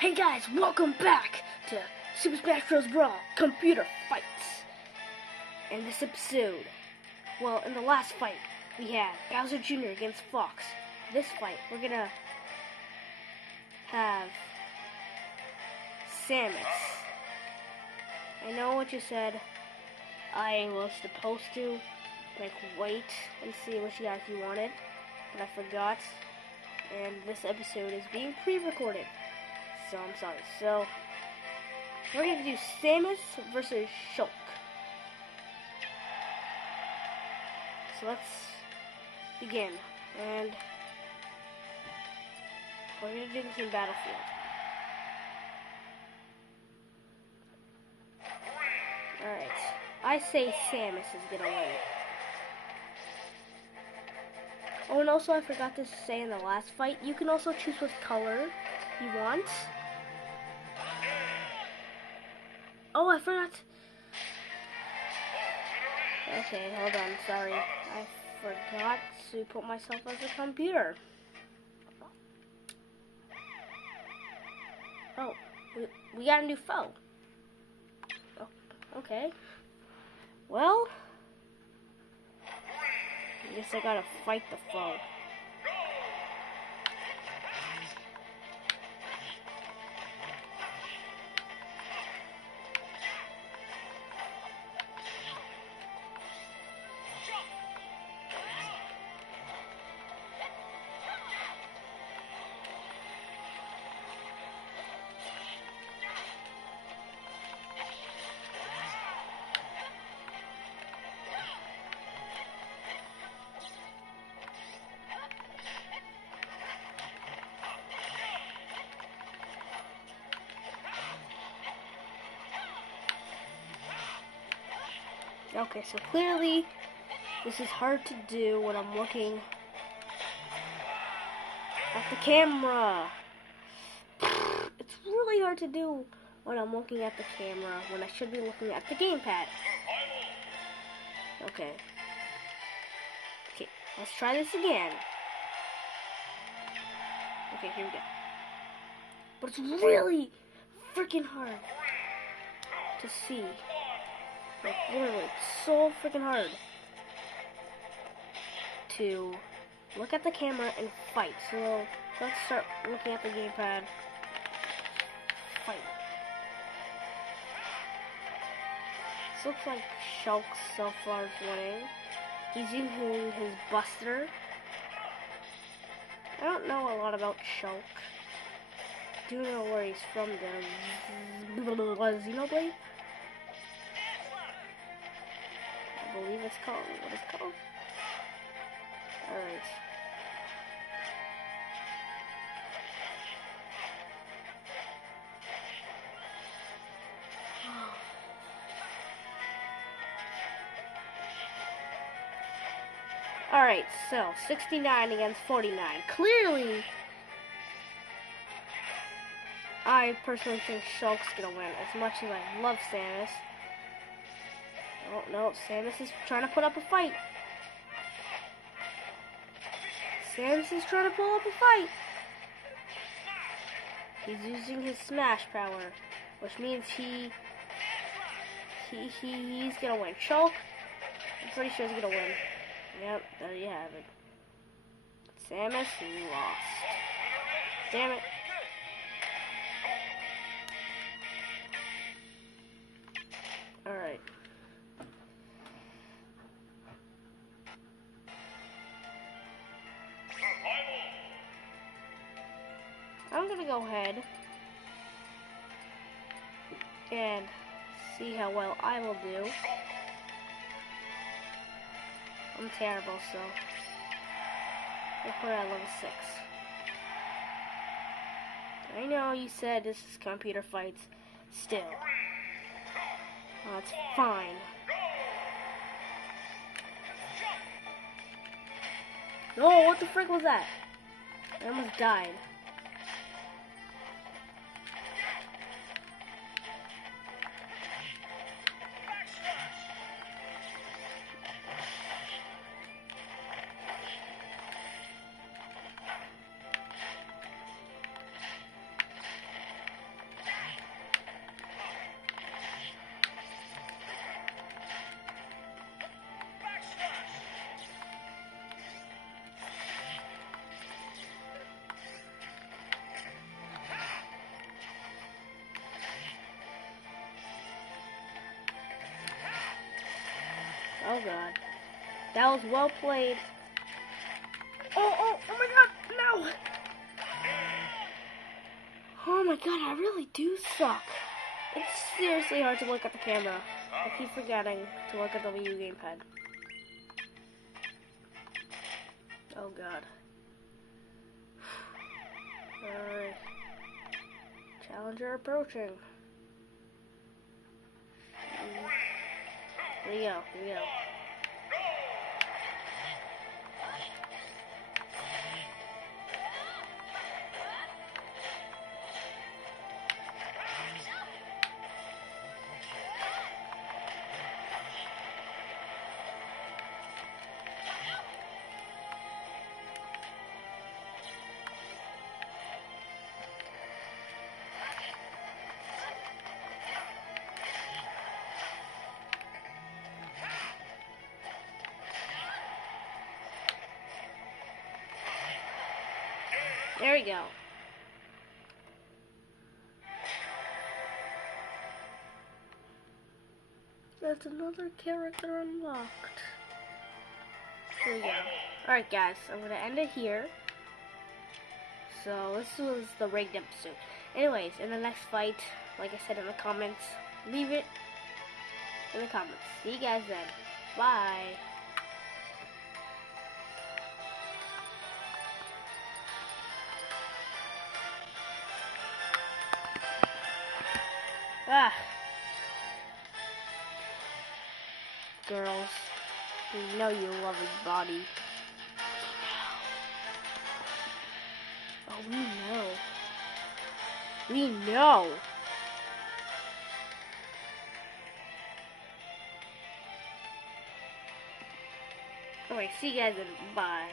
Hey guys, welcome back to Super Smash Bros. Brawl Computer Fights. In this episode, well, in the last fight, we had Bowser Jr. against Fox. This fight, we're gonna have Samus. I know what you said. I was supposed to, wait and see what you guys wanted, but I forgot. And this episode is being pre-recorded. So I'm sorry. So we're gonna do Samus versus Shulk. So let's begin. And we're gonna do this in Battlefield. Alright. I say Samus is gonna win. Oh, and also I forgot to say in the last fight, you can also choose what color you want. Oh, I forgot. Okay, hold on, sorry. I forgot to put myself as a computer. Oh, we got a new foe. Oh, okay. Well, I guess I gotta fight the foe. Okay, so clearly this is hard to do when I'm looking at the camera. It's really hard to do when I'm looking at the camera when I should be looking at the gamepad. Okay. Okay, let's try this again. Okay, here we go. But it's really freaking hard to see. Like, literally, it's so freaking hard to look at the camera and fight. So, let's start looking at the gamepad. Fight. This looks like Shulk so far is winning. He's using his Buster. I don't know a lot about Shulk. I do know where he's from, the Xenoblade? I believe it's called. What is it called? Alright. Alright, so 69 against 49. Clearly, I personally think Shulk's gonna win as much as I love Samus. Oh, no, Samus is trying to put up a fight. Samus is trying to pull up a fight. He's using his smash power, which means he's gonna win. Shulk, I'm pretty sure he's gonna win. Yep, there you have it. Samus lost. Damn it. Alright. I'm gonna go ahead and see how well I will do. I'm terrible, so we'll put it at level 6. I know you said this is computer fights. Still. That's fine. No, what the frick was that? I almost died. Oh god. That was well played. Oh my god, no! Oh my god, I really do suck. It's seriously hard to look at the camera. I keep forgetting to look at the Wii U gamepad. Oh god. Alright. Challenger approaching. Here we go, here we go. There we go. That's another character unlocked. Here we go. Alright guys, I'm gonna end it here. So this was the rigged episode. Anyways, in the next fight, like I said in the comments, leave it in the comments. See you guys then. Bye. Ah. Girls, we know you love his body. Oh, we know. We know. Alright, see you guys and bye.